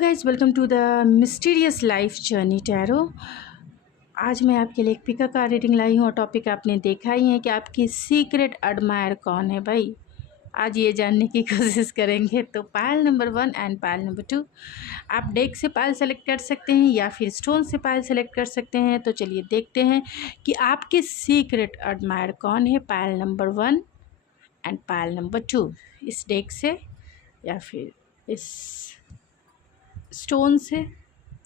Guys, welcome to the mysterious life journey tarot. आज मैं आपके लिए एक पिका का रीडिंग लाई हूँ और टॉपिक आपने देखा ही है कि आपकी सीक्रेट एडमायर कौन है। भाई आज ये जानने की कोशिश करेंगे। तो pile number 1 and pile number 2, आप डेक से पायल सेलेक्ट कर सकते हैं या फिर स्टोन से पायल सेलेक्ट कर सकते हैं। तो चलिए देखते हैं कि आपके सीक्रेट एडमायर कौन है, pile number 1 and pile number 2, इस डेक से या फिर इस स्टोन से।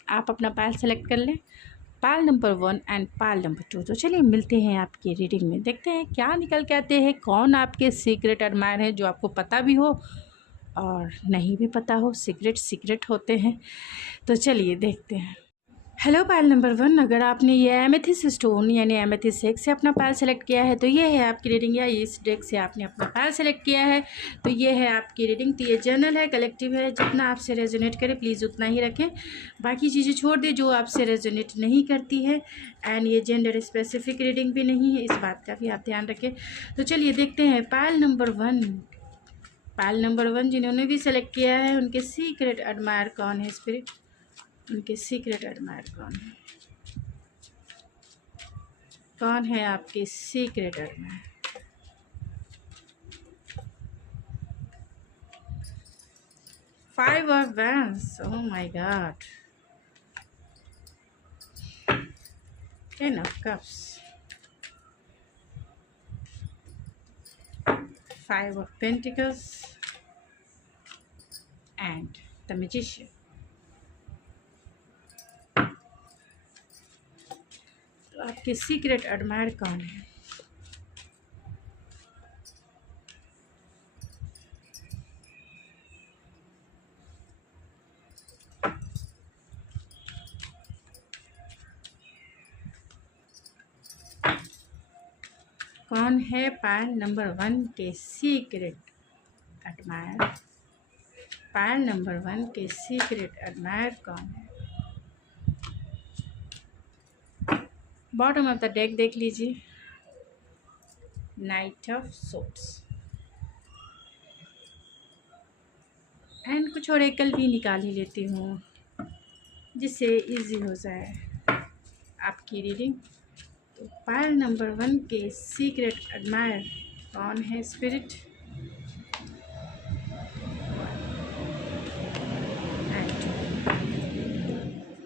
आप अपना पायल सेलेक्ट कर लें, pile number 1 and pile number 2। तो चलिए मिलते हैं आपकी रीडिंग में, देखते हैं क्या निकल के आते हैं। कौन आपके सीक्रेट एडमायर है, जो आपको पता भी हो और नहीं भी पता हो। सीक्रेट होते हैं। तो चलिए देखते हैं। हेलो पायल नंबर 1, अगर आपने ये एमेथिस्ट स्टोन यानी एमेथिस्ट डेक से अपना पायल सेलेक्ट किया है तो ये है आपकी रीडिंग, या इस डेक से आपने अपना पायल सेलेक्ट किया है तो ये है आपकी रीडिंग। तो ये जर्नल है, कलेक्टिव है, जितना आपसे रेजोनेट करे प्लीज़ उतना ही रखें, बाकी चीज़ें छोड़ दें जो आपसे रेजोनेट नहीं करती है। एंड ये जेंडर स्पेसिफिक रीडिंग भी नहीं है, इस बात का भी आप ध्यान रखें। तो चलिए देखते हैं पायल नंबर 1। पायल नंबर 1 जिन्होंने भी सेलेक्ट किया है उनके सीक्रेट एडमायर कौन है स्पिरिट, उनके सीक्रेट एडमायर कौन है, कौन है आपके secret admire. Five of wands, oh my God, ten of cups, five of pentacles and the magician. आपके सीक्रेट एडमायर कौन है। कौन है पायल नंबर 1 के सीक्रेट एडमायर। पायल नंबर 1 के सीक्रेट एडमायर कौन है। बॉटम ऑफ द डेक देख लीजिए, नाइट ऑफ सोर्ड्स एंड कुछ ओरेकल भी निकाल ही लेती हूँ जिससे इजी हो जाए आपकी रीडिंग। तो पायल नंबर 1 के सीक्रेट एडमायर कौन है स्पिरिट।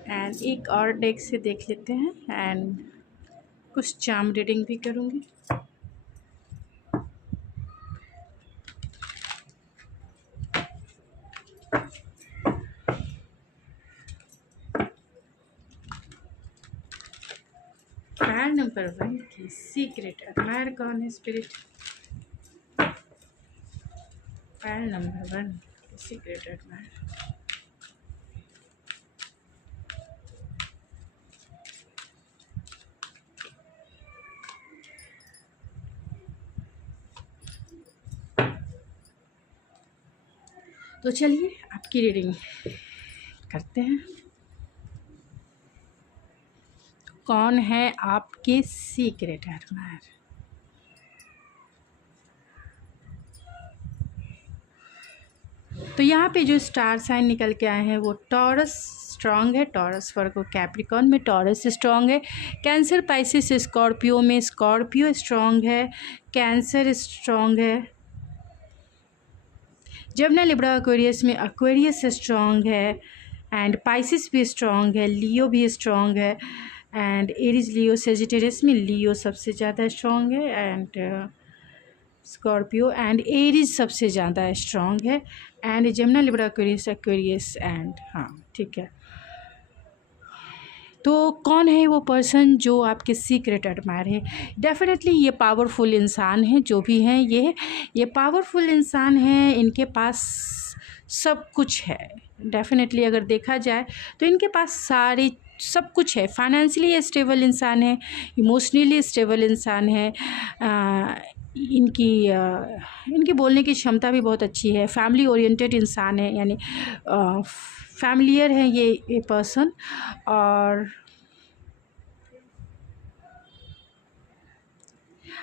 एंड एक और डेक से देख लेते हैं एंड कुछ चार्म रीडिंग भी करूँगी। पायल नंबर 1 की सीक्रेट एडमायर कौन है स्पिरिट। पायल नंबर 1 की सीक्रेट एडमायर। तो चलिए आपकी रीडिंग करते हैं। कौन है आपके सीक्रेट एडमायर। तो यहाँ पे जो स्टार साइन निकल के आए हैं वो टॉरस स्ट्रांग है, टॉरस वर्गो कैप्रिकॉन में टॉरस स्ट्रांग है, कैंसर पाइसिस स्कॉर्पियो में स्कॉर्पियो स्ट्रांग है, कैंसर स्ट्रांग है, जमना लिब्रा एक्वेरियस में एक्वेरियस स्ट्रांग है, एंड पाइसिस भी स्ट्रांग है, लियो भी स्ट्रांग है, एंड एरीज लियो सेजिटेरियस में लियो सबसे ज़्यादा स्ट्रांग है, एंड स्कॉर्पियो एंड एरीज सबसे ज़्यादा स्ट्रांग है, एंड जमना लिब्रा एक्वेरियस एंड हाँ ठीक है। तो कौन है वो पर्सन जो आपके सीक्रेट एडमायर है। डेफिनेटली ये पावरफुल इंसान है, जो भी हैं ये पावरफुल इंसान हैं, इनके पास सब कुछ है। डेफिनेटली अगर देखा जाए तो इनके पास सारे सब कुछ है। फाइनेंशियली स्टेबल इंसान है, इमोशनली स्टेबल इंसान है, इनकी बोलने की क्षमता भी बहुत अच्छी है, फैमिली ओरिएंटेड इंसान है, यानी फैमिलियर है ये पर्सन, और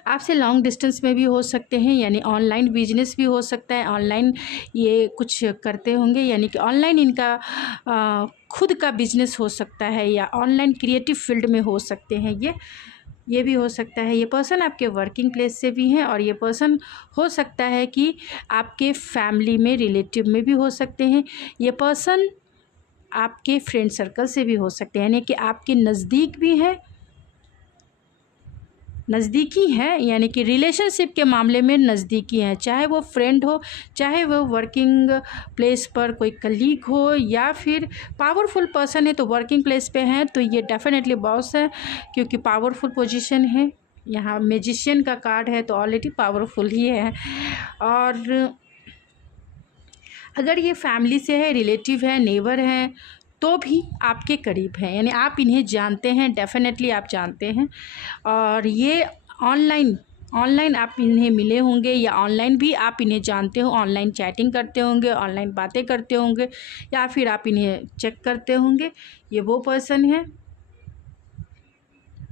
आपसे लॉन्ग डिस्टेंस में भी हो सकते हैं, यानी ऑनलाइन बिजनेस भी हो सकता है, ऑनलाइन ये कुछ करते होंगे, यानी कि ऑनलाइन इनका खुद का बिजनेस हो सकता है, या ऑनलाइन क्रिएटिव फील्ड में हो सकते हैं ये भी हो सकता है। ये पर्सन आपके वर्किंग प्लेस से भी हैं, और ये पर्सन हो सकता है कि आपके फैमिली में, रिलेटिव में भी हो सकते हैं। ये पर्सन आपके फ्रेंड सर्कल से भी हो सकते हैं, यानी कि आपके नज़दीक भी हैं, नज़दीकी हैं, यानी कि रिलेशनशिप के मामले में नज़दीकी हैं, चाहे वो फ्रेंड हो, चाहे वो वर्किंग प्लेस पर कोई कलीग हो, या फिर पावरफुल पर्सन है तो वर्किंग प्लेस पे हैं तो ये डेफिनेटली बॉस है, क्योंकि पावरफुल पोजीशन है। यहाँ मैजिशियन का कार्ड है तो ऑलरेडी पावरफुल ही है। और अगर ये फैमिली से है, रिलेटिव है, नेबर हैं, तो भी आपके करीब हैं, यानी आप इन्हें जानते हैं, डेफिनेटली आप जानते हैं। और ये ऑनलाइन आप इन्हें मिले होंगे, या ऑनलाइन भी आप इन्हें जानते हो, ऑनलाइन चैटिंग करते होंगे, ऑनलाइन बातें करते होंगे, या फिर आप इन्हें चेक करते होंगे। ये वो पर्सन है,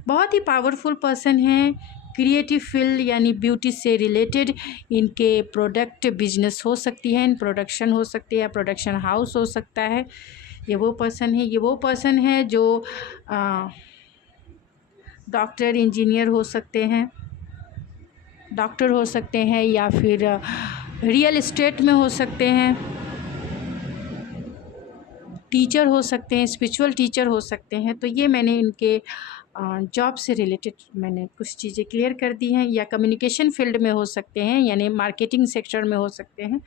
बहुत ही पावरफुल पर्सन है, क्रिएटिव फील्ड यानी ब्यूटी से रिलेटेड इनके प्रोडक्ट बिजनेस हो सकती है, इन प्रोडक्शन हो सकती है, प्रोडक्शन हाउस हो सकता है। ये वो पर्सन है, ये वो पर्सन है जो डॉक्टर, इंजीनियर हो सकते हैं, डॉक्टर हो सकते हैं, या फिर रियल एस्टेट में हो सकते हैं, टीचर हो सकते हैं, स्पिरिचुअल टीचर हो सकते हैं। तो ये मैंने इनके जॉब से रिलेटेड मैंने कुछ चीज़ें क्लियर कर दी हैं, या कम्युनिकेशन फील्ड में हो सकते हैं, यानी मार्केटिंग सेक्टर में हो सकते हैं।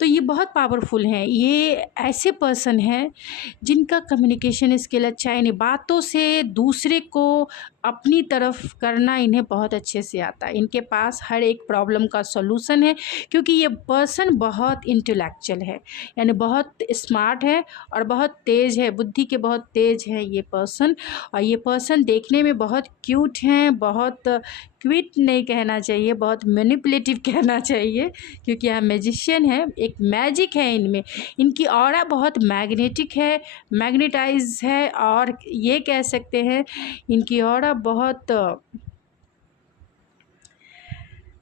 तो ये बहुत पावरफुल हैं, ये ऐसे पर्सन हैं जिनका कम्युनिकेशन स्किल अच्छा है, यानी बातों से दूसरे को अपनी तरफ करना इन्हें बहुत अच्छे से आता है। इनके पास हर एक प्रॉब्लम का सॉल्यूशन है, क्योंकि ये पर्सन बहुत इंटेलेक्चुअल है, यानी बहुत स्मार्ट है और बहुत तेज़ है, बुद्धि के बहुत तेज़ है ये पर्सन। और ये पर्सन देखने में बहुत क्यूट हैं, बहुत क्विट नहीं कहना चाहिए, बहुत मैनिपुलेटिव कहना चाहिए, क्योंकि यहाँ मैजिशियन है, एक मैजिक है इनमें, इनकी ऑरा बहुत मैग्नेटिक है, मैग्नेटाइज है, और ये कह सकते हैं इनकी ऑरा बहुत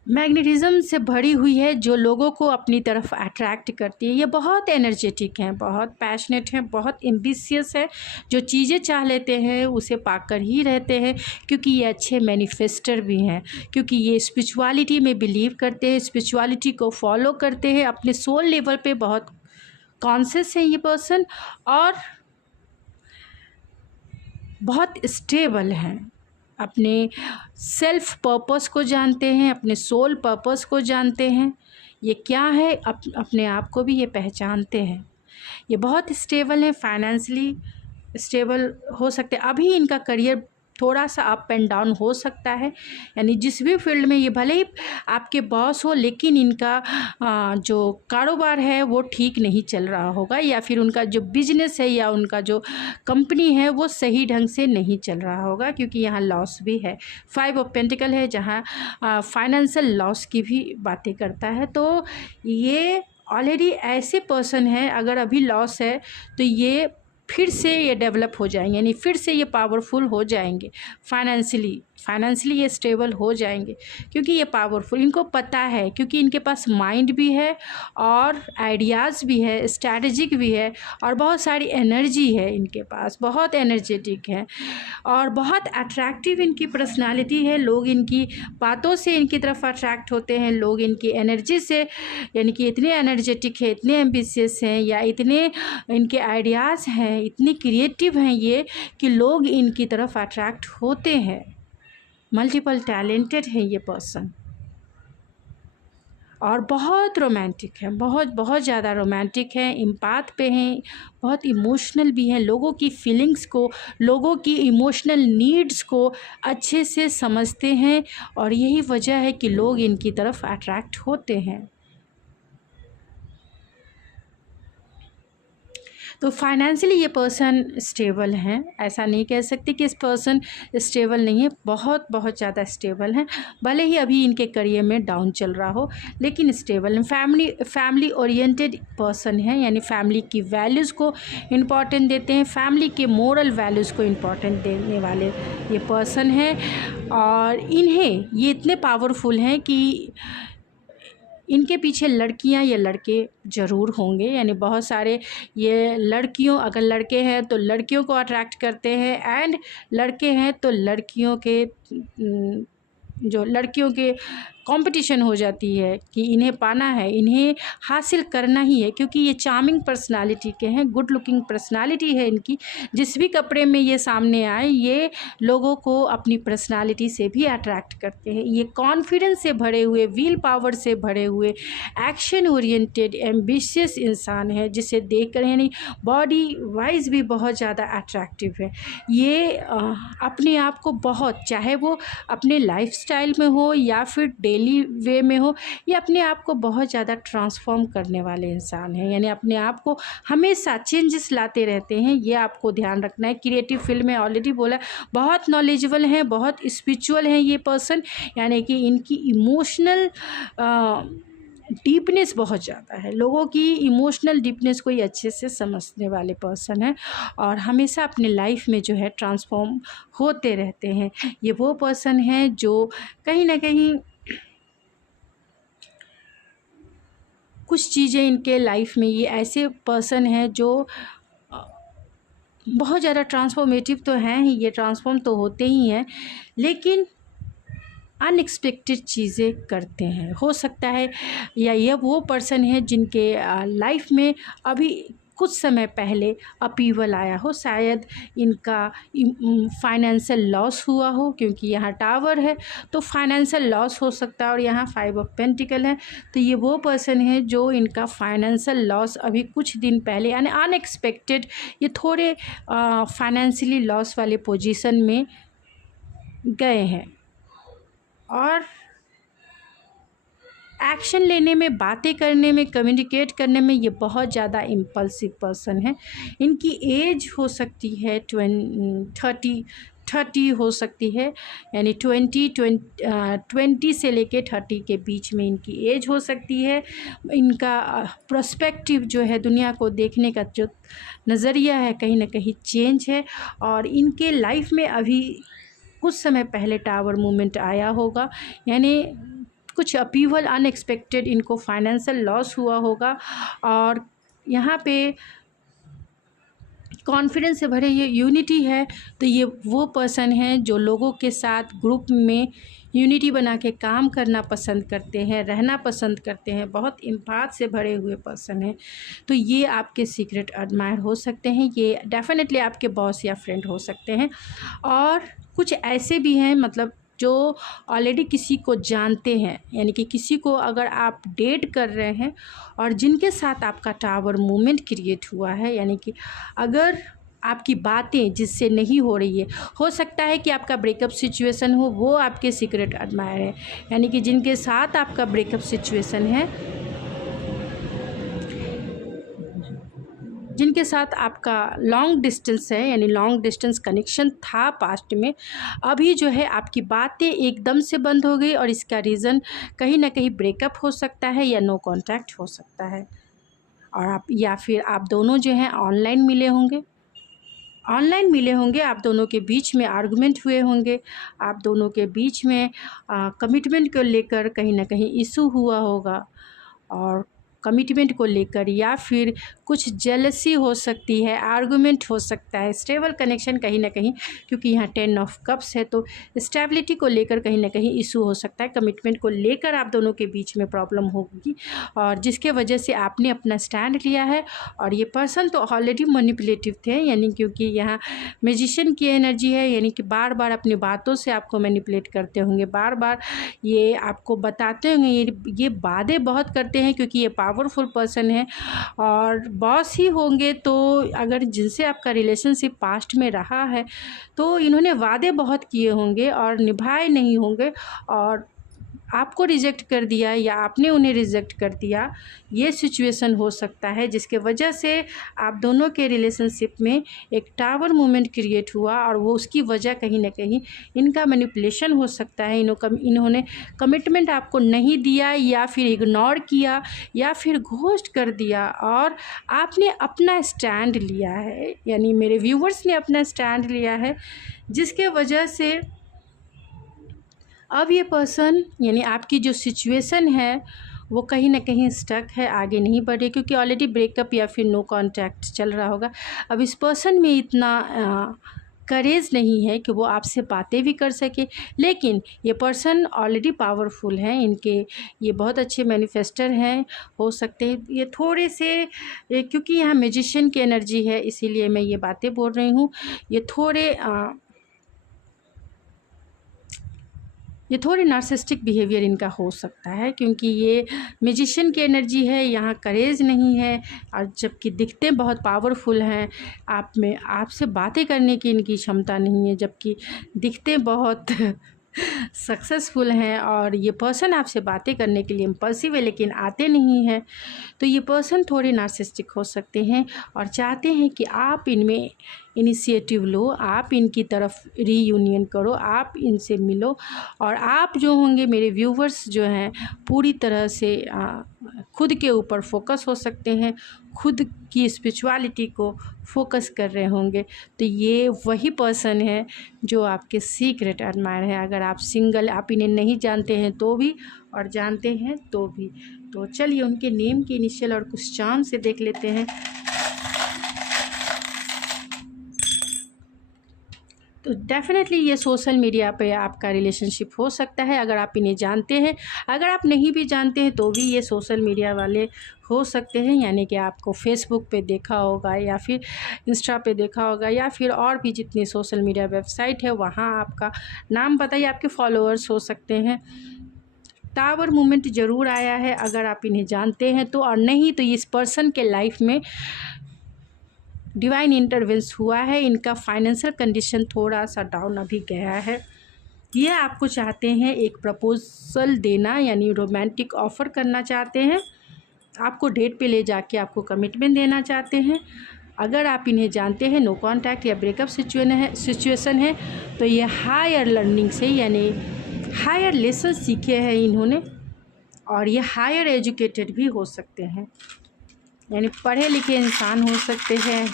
मैग्नेटिज्म से भरी हुई है, जो लोगों को अपनी तरफ अट्रैक्ट करती है। ये बहुत एनर्जेटिक हैं, बहुत पैशनेट हैं, बहुत एम्बिशियस है, जो चीज़ें चाह लेते हैं उसे पाकर ही रहते हैं, क्योंकि ये अच्छे मैनिफेस्टर भी हैं, क्योंकि ये स्पिरिचुअलिटी में बिलीव करते हैं, स्पिरिचुअलिटी को फॉलो करते हैं, अपने सोल लेवल पे बहुत कॉन्शियस है ये पर्सन, और बहुत स्टेबल हैं, अपने सेल्फ पर्पस को जानते हैं, अपने सोल पर्पस को जानते हैं, ये क्या है अपने आप को भी ये पहचानते हैं। ये बहुत स्टेबल हैं, फाइनेंशियली स्टेबल हो सकते हैं। अभी इनका करियर थोड़ा सा अप एंड डाउन हो सकता है, यानी जिस भी फील्ड में ये भले ही आपके बॉस हो, लेकिन इनका जो कारोबार है वो ठीक नहीं चल रहा होगा, या फिर उनका जो बिजनेस है या उनका जो कंपनी है वो सही ढंग से नहीं चल रहा होगा, क्योंकि यहाँ लॉस भी है। 5 ऑफ पेंटिकल है, जहाँ फाइनेंशियल लॉस की भी बातें करता है। तो ये ऑलरेडी ऐसे पर्सन है, अगर अभी लॉस है तो ये फिर से ये डेवलप हो जाएंगे, यानी फिर से ये पावरफुल हो जाएंगे, फाइनेंशियली ये स्टेबल हो जाएंगे, क्योंकि ये पावरफुल, इनको पता है, क्योंकि इनके पास माइंड भी है और आइडियाज़ भी है, स्ट्रैटेजिक भी है, और बहुत सारी एनर्जी है इनके पास, बहुत एनर्जेटिक है, और बहुत अट्रैक्टिव इनकी पर्सनालिटी है। लोग इनकी बातों से इनकी तरफ अट्रैक्ट होते हैं, लोग इनकी एनर्जी से, यानी कि इतने एनर्जेटिक है, इतने एम्बिशियस हैं, या इतने इनके आइडियाज़ हैं, इतनी क्रिएटिव हैं ये, कि लोग इनकी तरफ अट्रैक्ट होते हैं। मल्टीपल टैलेंटेड है ये पर्सन, और बहुत रोमांटिक है, बहुत बहुत ज़्यादा रोमांटिक है, इम्पाथ पे हैं, बहुत इमोशनल भी हैं, लोगों की फीलिंग्स को, लोगों की इमोशनल नीड्स को अच्छे से समझते हैं, और यही वजह है कि लोग इनकी तरफ अट्रैक्ट होते हैं। तो फाइनेंशियली ये पर्सन स्टेबल हैं, ऐसा नहीं कह सकते कि इस पर्सन स्टेबल नहीं है, बहुत बहुत ज़्यादा स्टेबल हैं। भले ही अभी इनके करियर में डाउन चल रहा हो लेकिन स्टेबल हैं। फैमिली ओरिएंटेड पर्सन हैं, यानी फैमिली की वैल्यूज़ को इम्पॉर्टेंट देते हैं, फैमिली के मोरल वैल्यूज़ को इम्पॉर्टेंट देने वाले ये पर्सन हैं। और इन्हें ये इतने पावरफुल हैं कि इनके पीछे लड़कियां या लड़के ज़रूर होंगे, यानी बहुत सारे ये लड़कियों, अगर लड़के हैं तो लड़कियों को अट्रैक्ट करते हैं, एंड लड़के हैं तो लड़कियों के जो लड़कियों के कंपटीशन हो जाती है कि इन्हें पाना है, इन्हें हासिल करना ही है, क्योंकि ये चार्मिंग पर्सनालिटी के हैं, गुड लुकिंग पर्सनालिटी है इनकी। जिस भी कपड़े में ये सामने आए ये लोगों को अपनी पर्सनालिटी से भी अट्रैक्ट करते हैं। ये कॉन्फिडेंस से भरे हुए, विल पावर से भरे हुए, एक्शन ओरिएंटेड, एम्बिशियस इंसान है, जिसे देख कर यानी बॉडी वाइज भी बहुत ज़्यादा अट्रैक्टिव है। ये अपने आप को बहुत, चाहे वो अपने लाइफस्टाइल में हो या फिर डेली वे में हो, ये अपने आप को बहुत ज़्यादा ट्रांसफॉर्म करने वाले इंसान हैं, यानी अपने आप को हमेशा चेंजेस लाते रहते हैं। ये आपको ध्यान रखना है। क्रिएटिव फील्ड में ऑलरेडी बोला, बहुत नॉलेजेबल हैं, बहुत स्पिरिचुअल हैं ये पर्सन, यानी कि इनकी इमोशनल डीपनेस बहुत ज़्यादा है। लोगों की इमोशनल डीपनेस को ये अच्छे से समझने वाले पर्सन हैं और हमेशा अपने लाइफ में जो है ट्रांसफॉर्म होते रहते हैं। ये वो पर्सन हैं जो कहीं ना कहीं कुछ चीज़ें इनके लाइफ में, ये ऐसे पर्सन हैं जो बहुत ज़्यादा ट्रांसफॉर्मेटिव तो हैं ही, ये ट्रांसफॉर्म तो होते ही हैं, लेकिन अनएक्सपेक्टेड चीज़ें करते हैं। हो सकता है या ये वो पर्सन है जिनके लाइफ में अभी कुछ समय पहले अपीवल आया हो, शायद इनका फाइनेंशियल लॉस हुआ हो, क्योंकि यहाँ टावर है तो फाइनेंशियल लॉस हो सकता है, और यहाँ 5 ऑफ पेंटिकल है, तो ये वो पर्सन है जो इनका फाइनेंशियल लॉस अभी कुछ दिन पहले, यानी अनएक्सपेक्टेड, ये थोड़े फाइनेंशियली लॉस वाले पोजीशन में गए हैं। और एक्शन लेने में, बातें करने में, कम्युनिकेट करने में ये बहुत ज़्यादा इम्पल्सिव पर्सन है। इनकी एज हो सकती है 30 हो सकती है, यानी 20 से लेके 30 के बीच में इनकी एज हो सकती है। इनका पर्सपेक्टिव जो है, दुनिया को देखने का जो नज़रिया है, कहीं ना कहीं चेंज है। और इनके लाइफ में अभी कुछ समय पहले टावर मूवमेंट आया होगा, यानी कुछ अपीवल, अनएक्सपेक्टेड इनको फाइनेंशियल लॉस हुआ होगा, और यहाँ पे कॉन्फिडेंस से भरे ये यूनिटी है। तो ये वो पर्सन हैं जो लोगों के साथ ग्रुप में यूनिटी बना के काम करना पसंद करते हैं, रहना पसंद करते हैं, बहुत एम्पैथ से भरे हुए पर्सन हैं। तो ये आपके सीक्रेट एडमायर हो सकते हैं, ये डेफिनेटली आपके बॉस या फ्रेंड हो सकते हैं। और कुछ ऐसे भी हैं, मतलब जो ऑलरेडी किसी को जानते हैं, यानी कि किसी को अगर आप डेट कर रहे हैं और जिनके साथ आपका टावर मूवमेंट क्रिएट हुआ है, यानी कि अगर आपकी बातें जिससे नहीं हो रही है, हो सकता है कि आपका ब्रेकअप सिचुएशन हो, वो आपके सीक्रेट एडमायर है, यानी कि जिनके साथ आपका ब्रेकअप सिचुएशन है, जिनके साथ आपका लॉन्ग डिस्टेंस है, यानी लॉन्ग डिस्टेंस कनेक्शन था पास्ट में, अभी जो है आपकी बातें एकदम से बंद हो गई, और इसका रीज़न कहीं ना कहीं ब्रेकअप हो सकता है या नो कांटेक्ट हो सकता है। और आप या फिर आप दोनों जो हैं ऑनलाइन मिले होंगे, आप दोनों के बीच में आर्गुमेंट हुए होंगे, आप दोनों के बीच में कमिटमेंट को लेकर कहीं ना कहीं इशू हुआ होगा, और कमिटमेंट को लेकर या फिर कुछ जेलसी हो सकती है, आर्गुमेंट हो सकता है। स्टेबल कनेक्शन कहीं ना कहीं, क्योंकि यहाँ 10 ऑफ कप्स है, तो स्टेबिलिटी को लेकर कहीं ना कहीं इशू हो सकता है, कमिटमेंट को लेकर आप दोनों के बीच में प्रॉब्लम होगी, और जिसके वजह से आपने अपना स्टैंड लिया है। और ये पर्सन तो ऑलरेडी मैनिपुलेटिव थे, यानी क्योंकि यहाँ मैजिशियन की एनर्जी है, यानी कि बार बार अपनी बातों से आपको मैनिपुलेट करते होंगे, बार बार ये आपको बताते होंगे, ये वादे बहुत करते हैं, क्योंकि ये पावरफुल पर्सन है और बॉस ही होंगे। तो अगर जिनसे आपका रिलेशनशिप पास्ट में रहा है, तो इन्होंने वादे बहुत किए होंगे और निभाए नहीं होंगे, और आपको रिजेक्ट कर दिया या आपने उन्हें रिजेक्ट कर दिया, ये सिचुएशन हो सकता है जिसके वजह से आप दोनों के रिलेशनशिप में एक टावर मोमेंट क्रिएट हुआ और वो उसकी वजह कहीं ना कहीं इनका मैनिपुलेशन हो सकता है। इन्होंने कमिटमेंट आपको नहीं दिया या फिर इग्नोर किया या फिर घोस्ट कर दिया और आपने अपना स्टैंड लिया है, यानी मेरे व्यूवर्स ने अपना स्टैंड लिया है, जिसके वजह से अब ये पर्सन यानी आपकी जो सिचुएशन है वो कहीं ना कहीं स्टक है, आगे नहीं बढ़े, क्योंकि ऑलरेडी ब्रेकअप या फिर नो कांटेक्ट चल रहा होगा। अब इस पर्सन में इतना करेज नहीं है कि वो आपसे बातें भी कर सके, लेकिन ये पर्सन ऑलरेडी पावरफुल हैं, इनके ये बहुत अच्छे मैनिफेस्टर हैं, हो सकते हैं ये थोड़े से, क्योंकि यहाँ मैजिशियन की एनर्जी है इसीलिए मैं ये बातें बोल रही हूँ, ये थोड़े नार्सिस्टिक बिहेवियर इनका हो सकता है, क्योंकि ये मैजिशियन की एनर्जी है, यहाँ करेज नहीं है, और जबकि दिखते बहुत पावरफुल हैं, आप में आपसे बातें करने की इनकी क्षमता नहीं है, जबकि दिखते बहुत सक्सेसफुल हैं, और ये पर्सन आपसे बातें करने के लिए इम्पल्सिव है लेकिन आते नहीं हैं। तो ये पर्सन थोड़े नार्सिस्टिक हो सकते हैं और चाहते हैं कि आप इनमें इनिशिएटिव लो, आप इनकी तरफ रीयूनियन करो, आप इनसे मिलो, और आप जो होंगे मेरे व्यूवर्स जो हैं पूरी तरह से खुद के ऊपर फोकस हो सकते हैं, खुद की स्पिरिचुअलिटी को फोकस कर रहे होंगे। तो ये वही पर्सन है जो आपके सीक्रेट एडमायर है। अगर आप सिंगल, आप इन्हें नहीं जानते हैं तो भी और जानते हैं तो भी। तो चलिए उनके नेम के इनिशियल और कुछ चार्म से देख लेते हैं। तो डेफ़िनेटली ये सोशल मीडिया पे आपका रिलेशनशिप हो सकता है, अगर आप इन्हें जानते हैं। अगर आप नहीं भी जानते हैं तो भी ये सोशल मीडिया वाले हो सकते हैं, यानी कि आपको फेसबुक पे देखा होगा या फिर इंस्टा पे देखा होगा या फिर और भी जितनी सोशल मीडिया वेबसाइट है वहाँ आपका नाम बताइए, आपके फॉलोअर्स हो सकते हैं। टावर मूवमेंट ज़रूर आया है अगर आप इन्हें जानते हैं तो, और नहीं तो इस पर्सन के लाइफ में डिवाइन इंटरवेंस हुआ है। इनका फाइनेंशियल कंडीशन थोड़ा सा डाउन अभी गया है। ये आपको चाहते हैं एक प्रपोजल देना, यानी रोमांटिक ऑफ़र करना चाहते हैं, आपको डेट पे ले जाके आपको कमिटमेंट देना चाहते हैं। अगर आप इन्हें जानते हैं, नो कांटेक्ट या ब्रेकअप सिचुएशन है तो ये हायर लर्निंग से, यानी हायर लेसन सीखे हैं इन्होंने, और ये हायर एजुकेटेड भी हो सकते हैं, यानी पढ़े लिखे इंसान हो सकते हैं,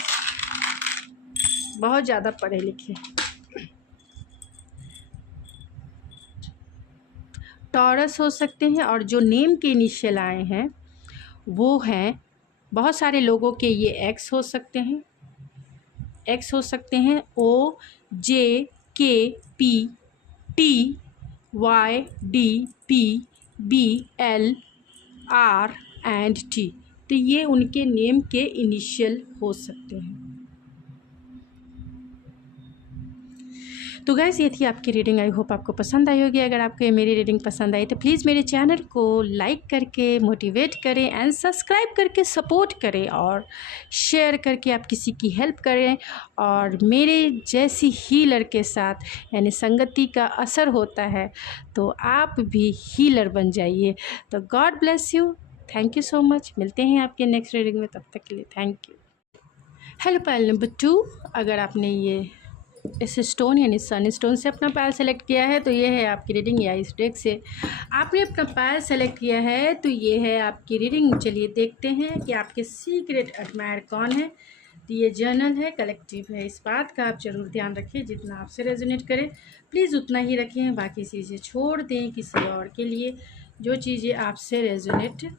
बहुत ज़्यादा पढ़े लिखे। टॉरस हो सकते हैं, और जो नेम के इनिशियल आए हैं वो हैं, बहुत सारे लोगों के ये एक्स हो सकते हैं, OJKPTYDPBLR&T। तो ये उनके नेम के इनिशियल हो सकते हैं। तो गाइस ये थी आपकी रीडिंग। आई होप आपको पसंद आई होगी। अगर आपको ये मेरी रीडिंग पसंद आई तो प्लीज़ मेरे चैनल को लाइक करके मोटिवेट करें एंड सब्सक्राइब करके सपोर्ट करें, और शेयर करके आप किसी की हेल्प करें, और मेरे जैसी हीलर के साथ, यानी संगति का असर होता है तो आप भी हीलर बन जाइए। तो God bless you, thank you so much. मिलते हैं आपके नेक्स्ट रीडिंग में, तब तक के लिए thank you. Hello pile number 2, अगर आपने ये इस स्टोन यानी सन स्टोन से अपना पायल सेलेक्ट किया है तो ये है आपकी रीडिंग, या इस डेक से आपने अपना पायल सेलेक्ट किया है तो ये है आपकी रीडिंग। चलिए देखते हैं कि आपके सीक्रेट एडमायर कौन है। तो ये जर्नल है, कलेक्टिव है, इस बात का आप ज़रूर ध्यान रखिए, जितना आपसे रेजोनेट करे प्लीज़ उतना ही रखें, बाकी चीज़ें छोड़ दें किसी और के लिए, जो चीज़ें आपसे रेजोनेट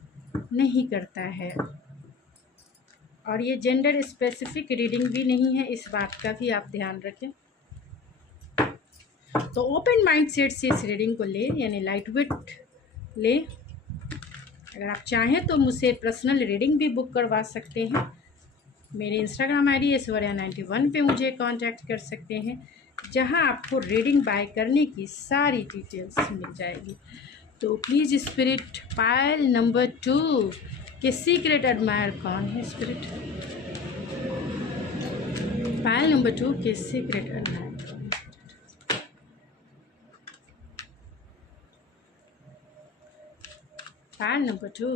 नहीं करता है। और ये जेंडर स्पेसिफिक रीडिंग भी नहीं है, इस बात का भी आप ध्यान रखें। तो ओपन माइंड सेट से इस रीडिंग को ले, यानी लाइट वेट ले। अगर आप चाहें तो मुझसे पर्सनल रीडिंग भी बुक करवा सकते हैं। मेरे इंस्टाग्राम आईडी ऐश्वर्या91 पे मुझे कांटेक्ट कर सकते हैं, जहां आपको रीडिंग बाय करने की सारी डिटेल्स मिल जाएगी। तो प्लीज़ स्पिरिट, पायल नंबर 2 के सीक्रेट एडमायर कौन है? स्पिरिट, पायल नंबर 2 के secret admire. Pile number 2।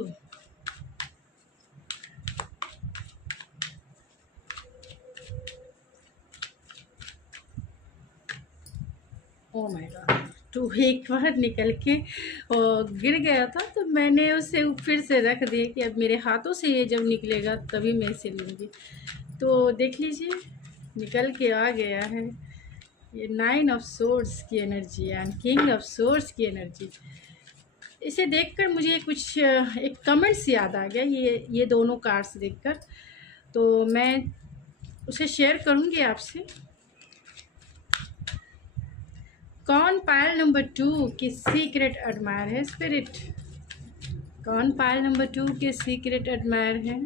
Oh my God, तो एक बार निकल के गिर गया था, तो मैंने उसे फिर से रख दिया कि अब मेरे हाथों से ये जब निकलेगा तभी मैं इसे लूँगी। तो देख लीजिए निकल के आ गया है ये 9 ऑफ सोर्ड्स की energy and king of swords की एनर्जी। इसे देखकर मुझे कुछ एक कमेंट्स याद आ गया ये दोनों कार्ड्स देखकर, तो मैं उसे शेयर करूँगी आपसे। कौन पायल नंबर 2 की सीक्रेट एडमायर है स्पिरिट? कौन पायल नंबर 2 के सीक्रेट एडमायर है?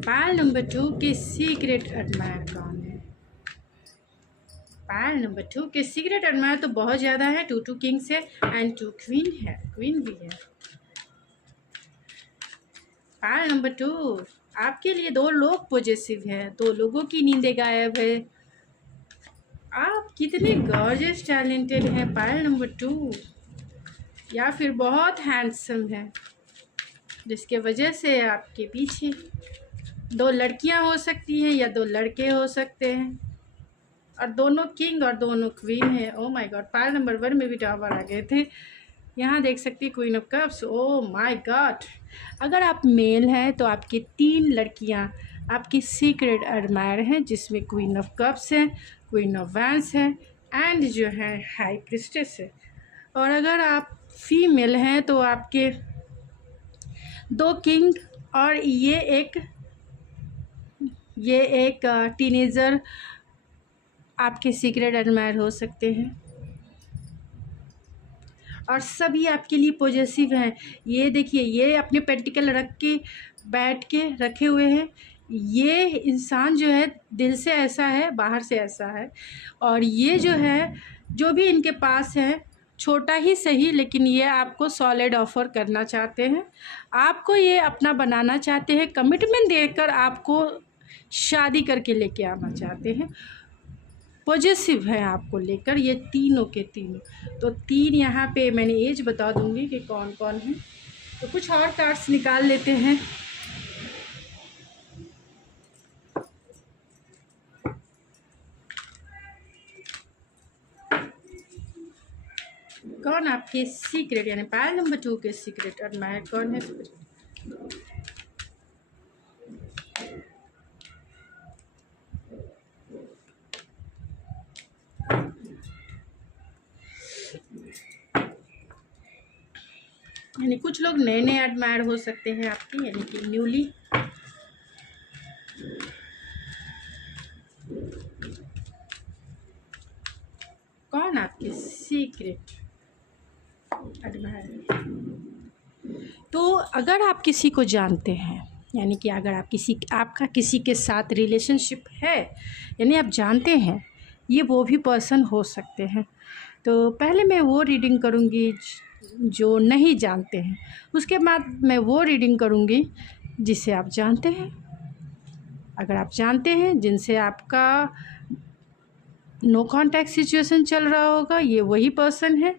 पायल नंबर 2 के सीक्रेट एडमायर कौन है? पायल नंबर 2 के सीक्रेट एडमायर तो बहुत ज़्यादा है। 2 किंग्स है एंड 2 क्वीन है, क्वीन भी है। पायल नंबर 2 आपके लिए 2 लोग पॉजिटिव है, 2 लोगों की नींदें गायब है। आप कितने गॉर्जियस टैलेंटेड हैं पायल नंबर 2, या फिर बहुत हैंडसम है, जिसके वजह से आपके पीछे 2 लड़कियां हो सकती हैं या 2 लड़के हो सकते हैं, और दोनों किंग और दोनों क्वीन है। Oh my God, pile number 1 में भी टावर आ गए थे। यहाँ देख सकती है queen of cups. Oh my God, अगर आप मेल हैं तो आपकी 3 लड़कियां आपकी सीक्रेट एडमायर हैं, जिसमें क्वीन ऑफ कप्स है, क्वीन ऑफ वैंस है एंड जो है हाई प्रिस्टेस है। और अगर आप फीमेल हैं तो आपके 2 किंग और ये एक टीनेजर आपके सीक्रेट एडमायर हो सकते हैं, और सभी आपके लिए पॉजिटिव हैं। ये देखिए, ये अपने पेंटिकल रख के बैठ के रखे हुए हैं। ये इंसान जो है दिल से ऐसा है, बाहर से ऐसा है, और ये जो है जो भी इनके पास है छोटा ही सही, लेकिन ये आपको सॉलिड ऑफर करना चाहते हैं, आपको ये अपना बनाना चाहते हैं, कमिटमेंट देकर आपको शादी करके लेके आना चाहते हैं, पॉजिटिव है आपको लेकर ये तीनों के तीनों। तो 3 यहाँ पे मैंने एज बता दूंगी कि कौन कौन है। तो कुछ और कार्ड्स निकाल लेते हैं। कौन आपके सीक्रेट यानी पायल नंबर 2 के सीक्रेट एडमायर कौन है? यानी कुछ लोग नए नए एडमायर हो सकते हैं आपके, यानी कि न्यूली। कौन आपके सीक्रेट एडमायर? तो अगर आप किसी को जानते हैं, यानी कि अगर आप आपका किसी के साथ रिलेशनशिप है, यानी आप जानते हैं, ये वो भी पर्सन हो सकते हैं। तो पहले मैं वो रीडिंग करूँगी जो नहीं जानते हैं, उसके बाद मैं वो रीडिंग करूँगी जिसे आप जानते हैं। अगर आप जानते हैं, जिनसे आपका नो कॉन्टैक्ट सिचुएशन चल रहा होगा, ये वही पर्सन है।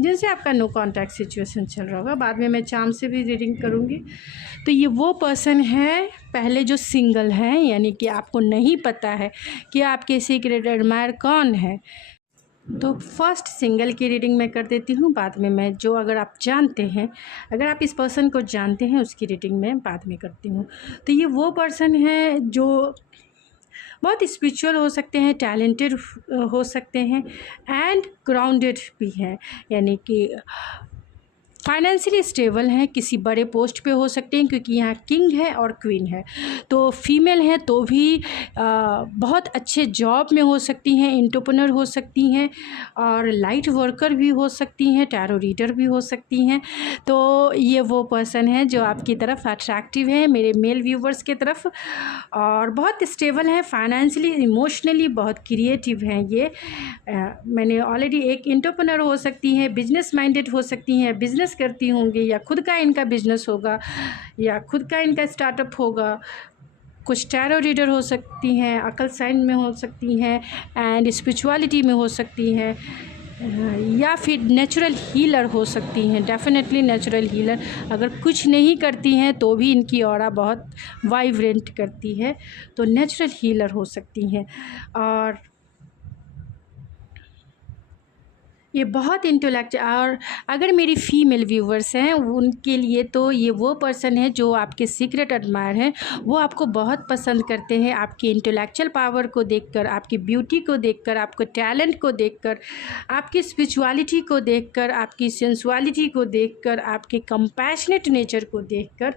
जिनसे आपका नो कॉन्टैक्ट सिचुएशन चल रहा होगा, बाद में मैं चार्म से भी रीडिंग करूँगी। तो ये वो पर्सन है पहले जो सिंगल है, यानी कि आपको नहीं पता है कि आपके सीक्रेट एडमायर कौन है। तो फर्स्ट सिंगल की रीडिंग मैं कर देती हूँ, बाद में मैं जो अगर आप जानते हैं, अगर आप इस पर्सन को जानते हैं, उसकी रीडिंग मैं बाद में करती हूँ। तो ये वो पर्सन है जो बहुत स्पिरिचुअल हो सकते हैं, टैलेंटेड हो सकते हैं एंड ग्राउंडेड भी हैं, यानी कि फाइनेंशियली स्टेबल हैं, किसी बड़े पोस्ट पे हो सकते हैं, क्योंकि यहाँ किंग है और क्वीन है। तो फीमेल हैं तो भी बहुत अच्छे जॉब में हो सकती हैं, एंटरप्रेन्योर हो सकती हैं, और लाइट वर्कर भी हो सकती हैं, टैरो रीडर भी हो सकती हैं। तो ये वो पर्सन है जो आपकी तरफ अट्रैक्टिव है, मेरे मेल व्यूवर्स के तरफ, और बहुत स्टेबल हैं, फाइनेंशियली इमोशनली बहुत क्रिएटिव हैं। ये मैंने ऑलरेडी एक एंटरप्रेन्योर हो सकती हैं, बिजनेस माइंडेड हो सकती हैं, बिजनेस करती होंगी, या खुद का इनका बिजनेस होगा, या खुद का इनका स्टार्टअप होगा। कुछ टैरो रीडर हो सकती हैं, अकल साइन में हो सकती हैं एंड स्पिरिचुअलिटी में हो सकती हैं। या फिर नेचुरल हीलर हो सकती हैं। डेफिनेटली नेचुरल हीलर, अगर कुछ नहीं करती हैं तो भी इनकी ऑरा बहुत वाइब्रेंट करती है, तो नेचुरल हीलर हो सकती हैं। और ये बहुत इंटेलेक्चुअल, और अगर मेरी फ़ीमेल व्यूवर्स हैं उनके लिए तो ये वो पर्सन है जो आपके सीक्रेट एडमायर हैं। वो आपको बहुत पसंद करते हैं, आपकी इंटेलेक्चुअल पावर को देखकर, आपकी ब्यूटी को देखकर, आपके टैलेंट को देखकर, आपकी स्पिरिचुअलिटी को देखकर, आपकी सेंसुअलिटी को देखकर, आपके कंपैशनेट नेचर को देखकर,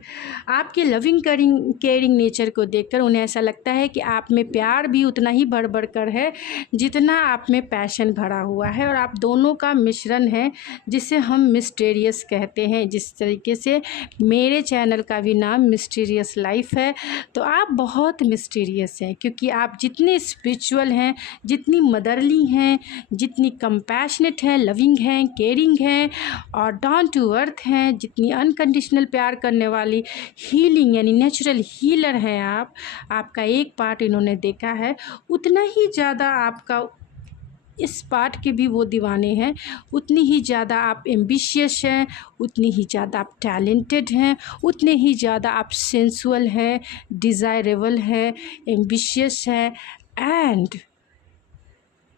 आपके लविंग केयरिंग नेचर को देखकर उन्हें ऐसा लगता है कि आप में प्यार भी उतना ही बढ़ बढ़ कर है जितना आप में पैशन भरा हुआ है। और आप दोनों का मिश्रण है जिसे हम मिस्टीरियस कहते हैं। जिस तरीके से मेरे चैनल का भी नाम मिस्टीरियस लाइफ है, तो आप बहुत मिस्टीरियस हैं, क्योंकि आप जितने स्पिरिचुअल हैं, जितनी मदरली हैं, जितनी कंपैशनेट हैं, लविंग हैं, केयरिंग हैं और डाउन टू अर्थ हैं, जितनी अनकंडीशनल प्यार करने वाली हीलिंग यानी नेचुरल हीलर हैं आपका एक पार्ट इन्होंने देखा है, उतना ही ज़्यादा आपका इस पार्ट के भी वो दीवाने हैं, उतनी ही ज़्यादा आप एम्बिशियस हैं, उतनी ही ज़्यादा आप टैलेंटेड हैं, उतने ही ज़्यादा आप सेंसुअल हैं, डिज़ायरेबल हैं, एम्बिशियस हैं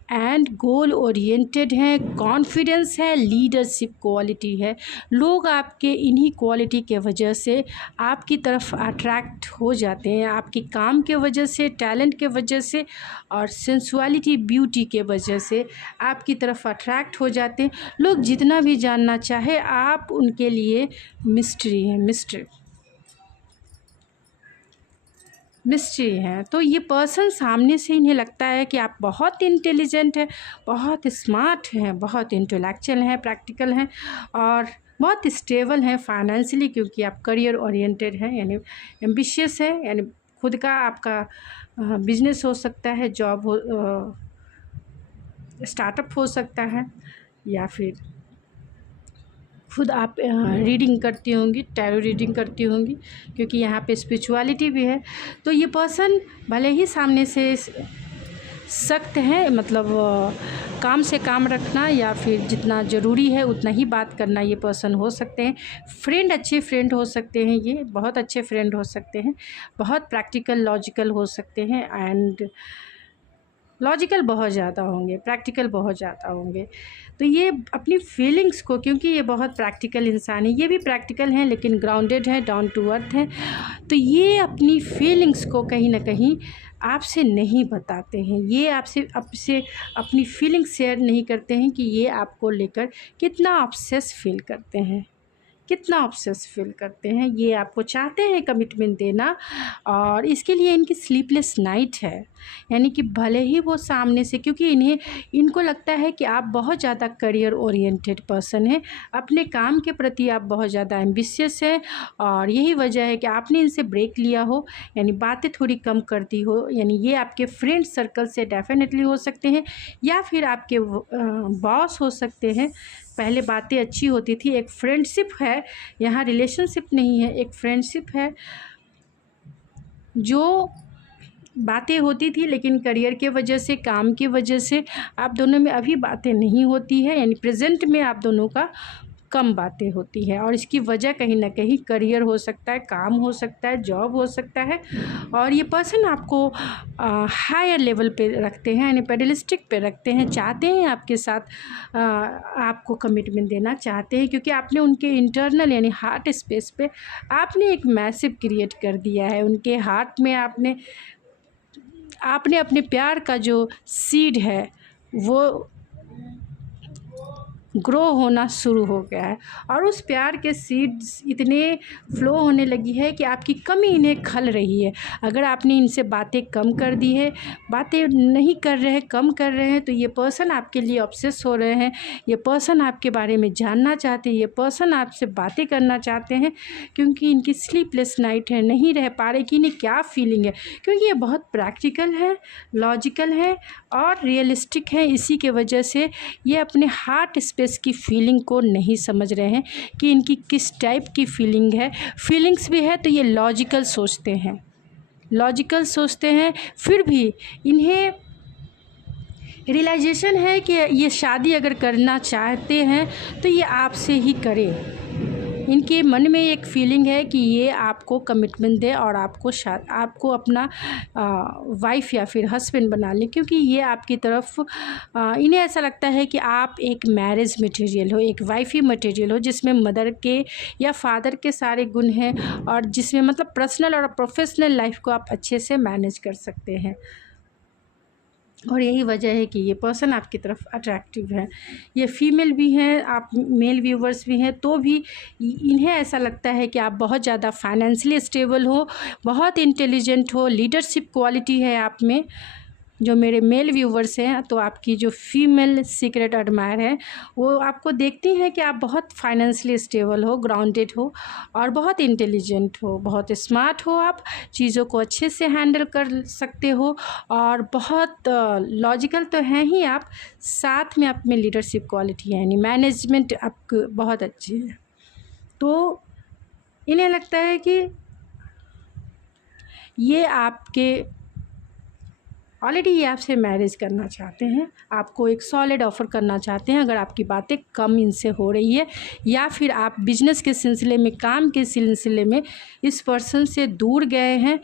एंड गोल ओरिएंटेड हैं, कॉन्फिडेंस है, लीडरशिप क्वालिटी है। लोग आपके इन्हीं क्वालिटी के वजह से आपकी तरफ अट्रैक्ट हो जाते हैं, आपके काम के वजह से, टैलेंट के वजह से और सेंसुअलिटी ब्यूटी के वजह से आपकी तरफ अट्रैक्ट हो जाते हैं। लोग जितना भी जानना चाहे, आप उनके लिए मिस्ट्री हैं, मिस्ट्री है। तो ये पर्सन सामने से इन्हें लगता है कि आप बहुत इंटेलिजेंट हैं, बहुत स्मार्ट हैं, बहुत इंटेलेक्चुअल हैं, प्रैक्टिकल हैं और बहुत स्टेबल हैं फाइनेंशियली, क्योंकि आप करियर ओरिएंटेड हैं, यानी एम्बिशियस है, यानी खुद का आपका बिजनेस हो सकता है, जॉब हो, स्टार्टअप हो सकता है, या फिर खुद आप रीडिंग करती होंगी, टैरो रीडिंग करती होंगी, क्योंकि यहाँ पे स्पिरिचुअलिटी भी है। तो ये पर्सन भले ही सामने से सख्त है, मतलब काम से काम रखना या फिर जितना ज़रूरी है उतना ही बात करना, ये पर्सन हो सकते हैं। फ्रेंड, अच्छे फ्रेंड हो सकते हैं, ये बहुत अच्छे फ्रेंड हो सकते हैं, बहुत प्रैक्टिकल लॉजिकल हो सकते हैं एंड लॉजिकल बहुत ज़्यादा होंगे, प्रैक्टिकल बहुत ज़्यादा होंगे। तो ये अपनी फीलिंग्स को, क्योंकि ये बहुत प्रैक्टिकल इंसान है, ये भी प्रैक्टिकल हैं लेकिन ग्राउंडेड है, डाउन टू अर्थ हैं, तो ये अपनी फीलिंग्स को कहीं ना कहीं आपसे नहीं बताते हैं। ये आपसे अपनी फीलिंग्स शेयर नहीं करते हैं कि ये आपको लेकर कितना ऑब्सेस फील करते हैं, कितना ऑब्सेस फील करते हैं। ये आपको चाहते हैं कमिटमेंट देना, और इसके लिए इनकी स्लीपलेस नाइट है। यानी कि भले ही वो सामने से, क्योंकि इनको लगता है कि आप बहुत ज़्यादा करियर ओरिएंटेड पर्सन हैं, अपने काम के प्रति आप बहुत ज़्यादा एम्बिशियस हैं, और यही वजह है कि आपने इनसे ब्रेक लिया हो, यानी बातें थोड़ी कम कर दी हो। यानी ये आपके फ्रेंड सर्कल से डेफिनेटली हो सकते हैं, या फिर आपके बॉस हो सकते हैं। पहले बातें अच्छी होती थी, एक फ्रेंडशिप है, यहाँ रिलेशनशिप नहीं है, एक फ्रेंडशिप है जो बातें होती थी, लेकिन करियर के वजह से, काम की वजह से आप दोनों में अभी बातें नहीं होती है, यानी प्रेजेंट में आप दोनों का कम बातें होती है। और इसकी वजह कहीं ना कहीं करियर हो सकता है, काम हो सकता है, जॉब हो सकता है, और ये पर्सन आपको हायर लेवल पे रखते हैं, यानी पेडलिस्टिक पे रखते हैं, चाहते हैं आपके साथ आपको कमिटमेंट देना चाहते हैं, क्योंकि आपने उनके इंटरनल यानी हार्ट स्पेस पे आपने एक मैसिव क्रिएट कर दिया है। उनके हार्ट में आपने अपने प्यार का जो सीड है वो ग्रो होना शुरू हो गया है, और उस प्यार के सीड्स इतने फ्लो होने लगी है कि आपकी कमी इन्हें खल रही है। अगर आपने इनसे बातें कम कर दी है, बातें नहीं कर रहे हैं, कम कर रहे हैं, तो ये पर्सन आपके लिए ऑब्सेस हो रहे हैं, ये पर्सन आपके बारे में जानना चाहते हैं, ये पर्सन आपसे बातें करना चाहते हैं, क्योंकि इनकी स्लीपलेस नाइट है, नहीं रह पा रहे कि इन्हें क्या फीलिंग है, क्योंकि ये बहुत प्रैक्टिकल है, लॉजिकल है और रियलिस्टिक है। इसी के वजह से ये अपने हार्ट स्पेस की फीलिंग को नहीं समझ रहे हैं कि इनकी किस टाइप की फीलिंग है। फीलिंग्स भी है तो ये लॉजिकल सोचते हैं, फिर भी इन्हें रियलाइजेशन है कि ये शादी अगर करना चाहते हैं तो ये आपसे ही करें। इनके मन में एक फीलिंग है कि ये आपको कमिटमेंट दे और आपको अपना वाइफ या फिर हस्बैंड बना ले, क्योंकि ये आपकी तरफ इन्हें ऐसा लगता है कि आप एक मैरिज मटेरियल हो, एक वाइफी मटेरियल हो, जिसमें मदर के या फादर के सारे गुण हैं और जिसमें मतलब पर्सनल और प्रोफेशनल लाइफ को आप अच्छे से मैनेज कर सकते हैं। और यही वजह है कि ये पर्सन आपकी तरफ अट्रैक्टिव है। ये फीमेल भी हैं, आप मेल व्यूवर्स भी हैं, तो भी इन्हें ऐसा लगता है कि आप बहुत ज़्यादा फाइनेंशियली स्टेबल हो, बहुत इंटेलिजेंट हो, लीडरशिप क्वालिटी है आप में। जो मेरे मेल व्यूवर्स हैं, तो आपकी जो फीमेल सीक्रेट एडमायर है वो आपको देखती हैं कि आप बहुत फाइनेंशियली स्टेबल हो, ग्राउंडेड हो और बहुत इंटेलिजेंट हो, बहुत स्मार्ट हो, आप चीज़ों को अच्छे से हैंडल कर सकते हो और बहुत लॉजिकल तो हैं ही आप, साथ में आप में लीडरशिप क्वालिटी है, यानी मैनेजमेंट आपको बहुत अच्छी है। तो इन्हें लगता है कि ये आपके ऑलरेडी ये आपसे मैरिज करना चाहते हैं, आपको एक सॉलिड ऑफ़र करना चाहते हैं। अगर आपकी बातें कम इनसे हो रही है या फिर आप बिजनेस के सिलसिले में, काम के सिलसिले में इस पर्सन से दूर गए हैं,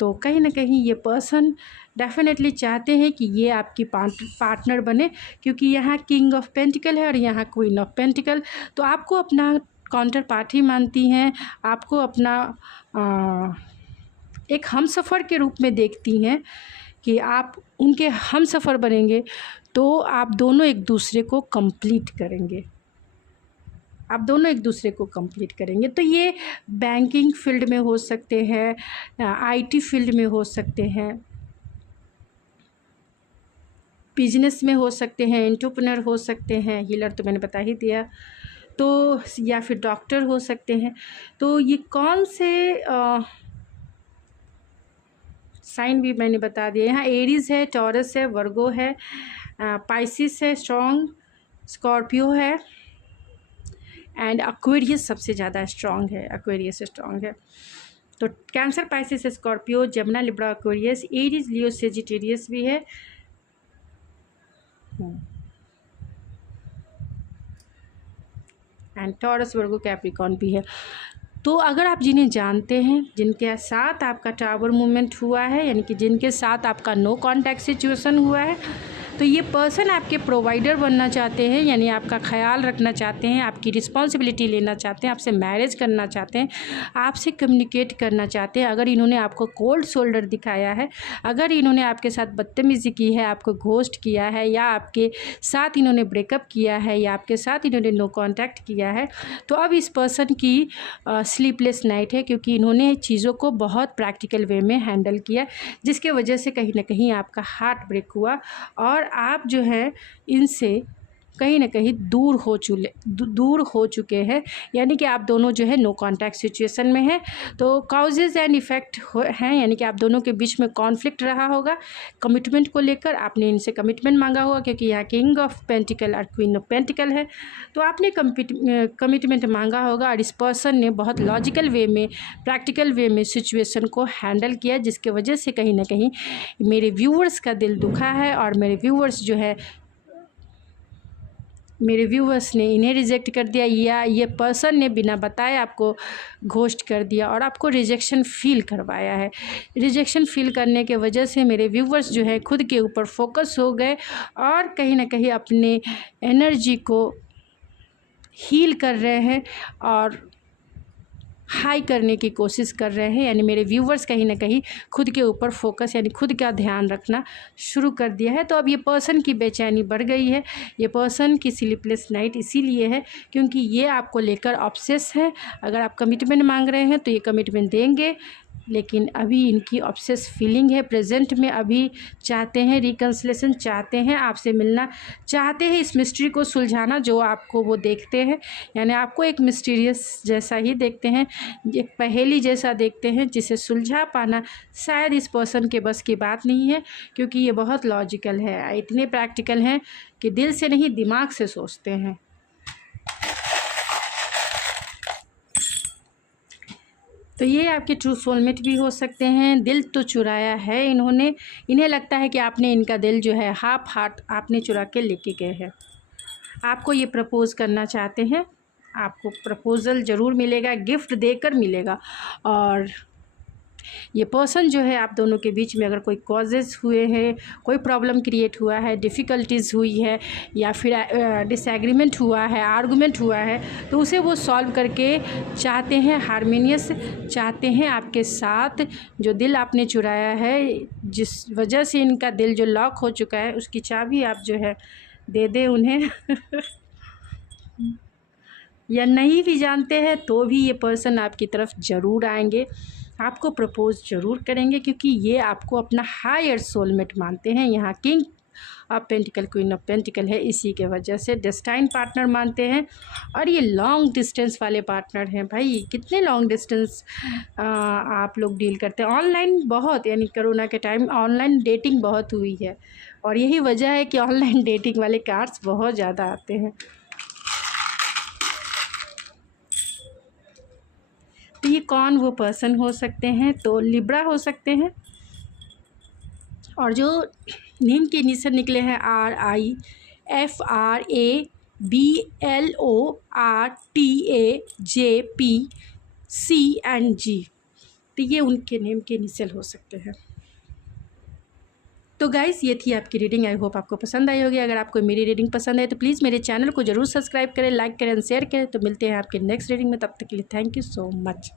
तो कहीं ना कहीं ये पर्सन डेफिनेटली चाहते हैं कि ये आपकी पार्टनर बने, क्योंकि यहाँ किंग ऑफ पेंटिकल है और यहाँ क्वीन ऑफ पेंटिकल। तो आपको अपना काउंटर पार्ट ही मानती हैं, आपको अपना एक हमसफ़र के रूप में देखती हैं कि आप उनके हमसफ़र बनेंगे, तो आप दोनों एक दूसरे को कंप्लीट करेंगे, आप दोनों एक दूसरे को कंप्लीट करेंगे। तो ये बैंकिंग फील्ड में हो सकते हैं, आईटी फील्ड में हो सकते हैं, बिजनेस में हो सकते हैं, एंटरप्रेन्योर हो सकते हैं, हीलर तो मैंने बता ही दिया, तो या फिर डॉक्टर हो सकते हैं। तो ये कौन से साइन भी मैंने बता दिया। यहाँ एरीज़ है, टॉरस है, वर्गो है, पाइसिस है, स्ट्रॉन्ग स्कॉर्पियो है एंड एक्वेरियस सबसे ज़्यादा स्ट्रॉन्ग है, एक्वेरियस स्ट्रॉन्ग है। तो Cancer, Pisces, Scorpio, Gemini, Libra, Aquarius, Aries, Leo, Sagittarius भी है। एंड टॉरस, वर्गो, कैप्रिकॉर्न भी है। तो अगर आप जिन्हें जानते हैं, जिनके साथ आपका टावर मूवमेंट हुआ है, यानी कि जिनके साथ आपका नो कांटेक्ट सिचुएशन हुआ है, तो ये पर्सन आपके प्रोवाइडर बनना चाहते हैं, यानी आपका ख्याल रखना चाहते हैं, आपकी रिस्पॉन्सिबिलिटी लेना चाहते हैं, आपसे मैरिज करना चाहते हैं, आपसे कम्युनिकेट करना चाहते हैं। अगर इन्होंने आपको कोल्ड शोल्डर दिखाया है, अगर इन्होंने आपके साथ बदतमीज़ी की है, आपको घोस्ट किया है, या आपके साथ इन्होंने ब्रेकअप किया है, या आपके साथ इन्होंने नो कॉन्टैक्ट किया है, तो अब इस पर्सन की स्लीपलेस नाइट है, क्योंकि इन्होंने चीज़ों को बहुत प्रैक्टिकल वे में हैंडल किया, जिसके वजह से कहीं ना कहीं आपका हार्ट ब्रेक हुआ और आप जो है इनसे कहीं ना कहीं दूर हो चुके हैं, यानी कि आप दोनों जो है नो कांटेक्ट सिचुएशन में हैं। तो काउजेज़ एंड इफ़ेक्ट हैं, यानी कि आप दोनों के बीच में कॉन्फ्लिक्ट रहा होगा कमिटमेंट को लेकर। आपने इनसे कमिटमेंट मांगा होगा, क्योंकि यहाँ किंग ऑफ पेंटिकल और क्वीन ऑफ पेंटिकल है, तो आपने कमिटमेंट मांगा होगा और इस पर्सन ने बहुत लॉजिकल वे में, प्रैक्टिकल वे में सिचुएशन को हैंडल किया, जिसके वजह से कहीं ना कहीं मेरे व्यूअर्स का दिल दुखा है और मेरे व्यूअर्स जो है, मेरे व्यूअर्स ने इन्हें रिजेक्ट कर दिया, या ये पर्सन ने बिना बताए आपको घोस्ट कर दिया और आपको रिजेक्शन फील करवाया है। रिजेक्शन फील करने के वजह से मेरे व्यूअर्स जो है खुद के ऊपर फोकस हो गए और कहीं ना कहीं अपने एनर्जी को हील कर रहे हैं और हाई करने की कोशिश कर रहे हैं, यानी मेरे व्यूवर्स कहीं ना कहीं खुद के ऊपर फोकस, यानी खुद का ध्यान रखना शुरू कर दिया है। तो अब ये पर्सन की बेचैनी बढ़ गई है, ये पर्सन की स्लीपलेस नाइट इसीलिए है क्योंकि ये आपको लेकर ऑब्सेस है। अगर आप कमिटमेंट मांग रहे हैं तो ये कमिटमेंट देंगे, लेकिन अभी इनकी ऑब्सेस फीलिंग है प्रेजेंट में, अभी चाहते हैं रिकन्सिलेशन, चाहते हैं आपसे मिलना, चाहते हैं इस मिस्ट्री को सुलझाना जो आपको वो देखते हैं, यानी आपको एक मिस्टीरियस जैसा ही देखते हैं, एक पहेली जैसा देखते हैं जिसे सुलझा पाना शायद इस पर्सन के बस की बात नहीं है, क्योंकि ये बहुत लॉजिकल है, इतने प्रैक्टिकल हैं कि दिल से नहीं दिमाग से सोचते हैं। तो ये आपके ट्रू सोलमेट भी हो सकते हैं। दिल तो चुराया है इन्होंने, इन्हें लगता है कि आपने इनका दिल जो है हाफ हार्ट आपने चुरा के लेके गए हैं। आपको ये प्रपोज़ करना चाहते हैं, आपको प्रपोज़ल ज़रूर मिलेगा, गिफ्ट देकर मिलेगा। और ये पर्सन जो है आप दोनों के बीच में अगर कोई कॉजेज़ हुए हैं, कोई प्रॉब्लम क्रिएट हुआ है, डिफ़िकल्टीज़ हुई है या फिर डिसएग्रीमेंट हुआ है, आर्गुमेंट हुआ है, तो उसे वो सॉल्व करके चाहते हैं हारमोनियस, चाहते हैं आपके साथ। जो दिल आपने चुराया है, जिस वजह से इनका दिल जो लॉक हो चुका है, उसकी चाबी आप जो है दे दें उन्हें या नहीं भी जानते हैं तो भी ये पर्सन आपकी तरफ ज़रूर आएंगे, आपको प्रपोज़ ज़रूर करेंगे, क्योंकि ये आपको अपना हायर सोलमेट मानते हैं। यहाँ king of pentacle, queen of pentacle है, इसी के वजह से डेस्टाइन पार्टनर मानते हैं। और ये लॉन्ग डिस्टेंस वाले पार्टनर हैं। भाई कितने लॉन्ग डिस्टेंस आप लोग डील करते हैं ऑनलाइन, बहुत, यानी कोरोना के टाइम ऑनलाइन डेटिंग बहुत हुई है और यही वजह है कि ऑनलाइन डेटिंग वाले कार्ड्स बहुत ज़्यादा आते हैं। तो ये कौन वो पर्सन हो सकते हैं? तो लिब्रा हो सकते हैं। और जो नेम के इनिशियल निकले हैं RIFRABLORTAJPCNG, तो ये उनके नेम के इनिशियल हो सकते हैं। तो गाइस ये थी आपकी रीडिंग। आई होप आपको पसंद आई होगी। अगर आपको मेरी रीडिंग पसंद है तो प्लीज़ मेरे चैनल को ज़रूर सब्सक्राइब करें, लाइक करें, शेयर करें। तो मिलते हैं आपके नेक्स्ट रीडिंग में, तब तक के लिए थैंक यू सो मच।